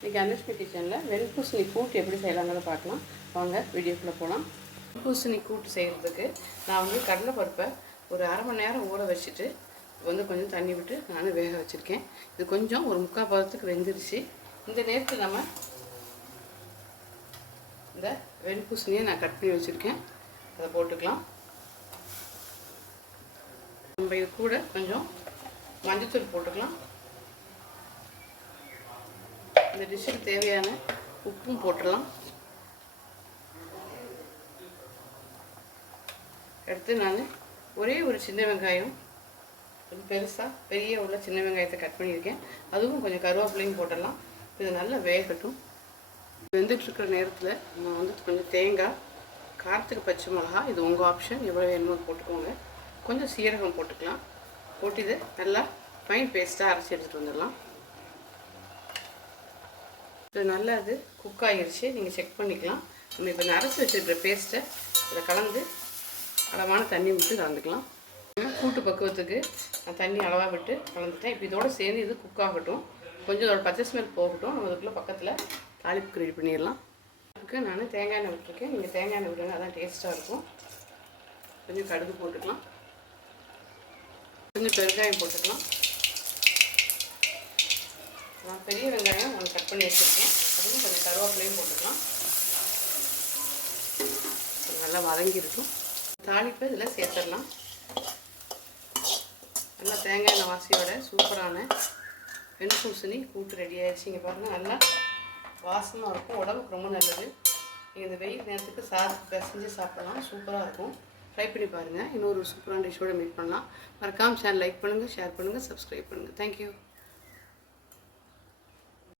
இன்றைக்கி அனுஷ்மி கிச்சனில் வெண்பூசணி கூட்டு எப்படி செய்யலாங்கிறத பார்க்கலாம். வாங்க வீடியோக்குள்ளே போகலாம் வெண்பூசணி கூட்டு செய்கிறதுக்கு நான் வந்து கடலைப்பருப்பை ஒரு அரை மணி நேரம் ஊற வச்சுட்டு வந்து கொஞ்சம் தண்ணி விட்டு நான் வேக வச்சுருக்கேன். இது கொஞ்சம் ஒரு முக்கால் பதத்துக்கு வெந்துருச்சு. இந்த நேரத்தில் நம்ம இந்த வெண்பூசணியை நான் கட் பண்ணி வச்சுருக்கேன். அதை போட்டுக்கலாம். நம்ம இது கூட கொஞ்சம் மஞ்சத்தூள் போட்டுக்கலாம். இந்த டிஷ்ஷுக்கு தேவையான உப்பும் போட்டுடலாம். அடுத்து நான் ஒரே ஒரு சின்ன வெங்காயம் கொஞ்சம் பெருசாக பெரிய உள்ள சின்ன வெங்காயத்தை கட் பண்ணியிருக்கேன். அதுவும் கொஞ்சம் கருவேப்பிலையும் போட்டுடலாம். இது நல்லா வேகட்டும். வெந்துட்டுருக்கிற நேரத்தில் நம்ம வந்து கொஞ்சம் தேங்காய் காரத்துக்கு பச்சை மிளகா இது உங்கள் ஆப்ஷன் எவ்வளோ வேணுமோ போட்டுக்கோங்க. கொஞ்சம் சீரகம் போட்டுக்கலாம். போட்டு இதை நல்லா ஃபைன் பேஸ்ட்டாக அரைச்சி எடுத்துகிட்டு வந்துடலாம். இது நல்லா இது குக் ஆகிருச்சு நீங்கள் செக் பண்ணிக்கலாம். நம்ம இப்போ அரைச்சி வச்சுருக்கிற பேஸ்ட்டை இதில் கலந்து அளவான தண்ணி விட்டு கலந்துக்கலாம். கூட்டு பக்குவத்துக்கு நான் தண்ணி அளவாக விட்டு கலந்துட்டேன். இப்போ இதோட சேர்ந்து இது குக் ஆகட்டும். கொஞ்சம் இதோட பச்சை ஸ்மெல் போகட்டும். நம்ம அதுக்குள்ளே பக்கத்தில் தாளிப்பு ரெடி பண்ணிடலாம். அதுக்கு நான் தேங்காய் எண்ணெய் விட்டுருக்கேன். நீங்கள் தேங்காய் எண்ணெய் விடுங்க அதான் டேஸ்ட்டாக இருக்கும். கொஞ்சம் கடுகு போட்டுக்கலாம். கொஞ்சம் பெருங்காயம் போட்டுக்கலாம். நான் பெரிய வெங்காயம் ஒன்று கட் பண்ணி வச்சுருக்கேன். அதுவும் கொஞ்சம் கருவேப்பிலையும் போட்டுக்கலாம். நல்லா வதங்கிருக்கும் தாளிப்பை இதில் சேர்த்துடலாம். நல்லா தேங்காய் எண்ணெய் வாசியோட சூப்பரான வெண் பூசணி கூட்டு ரெடி ஆகிடுச்சு இங்கே பாருங்கள் நல்லா வாசமாக இருக்கும். உடம்புக்கு ரொம்ப நல்லது. நீங்கள் இந்த வெயில் நேரத்துக்கு சாதத்துக்கு பிசைஞ்சு சாப்பிடலாம். சூப்பராக இருக்கும். ட்ரை பண்ணி பாருங்கள் இன்னொரு சூப்பரான டிஷ்ஷோட மீட் பண்ணலாம். மறக்காமல் சேனல் லைக் பண்ணுங்கள் ஷேர் பண்ணுங்கள் சப்ஸ்கிரைப் பண்ணுங்கள் தேங்க்யூ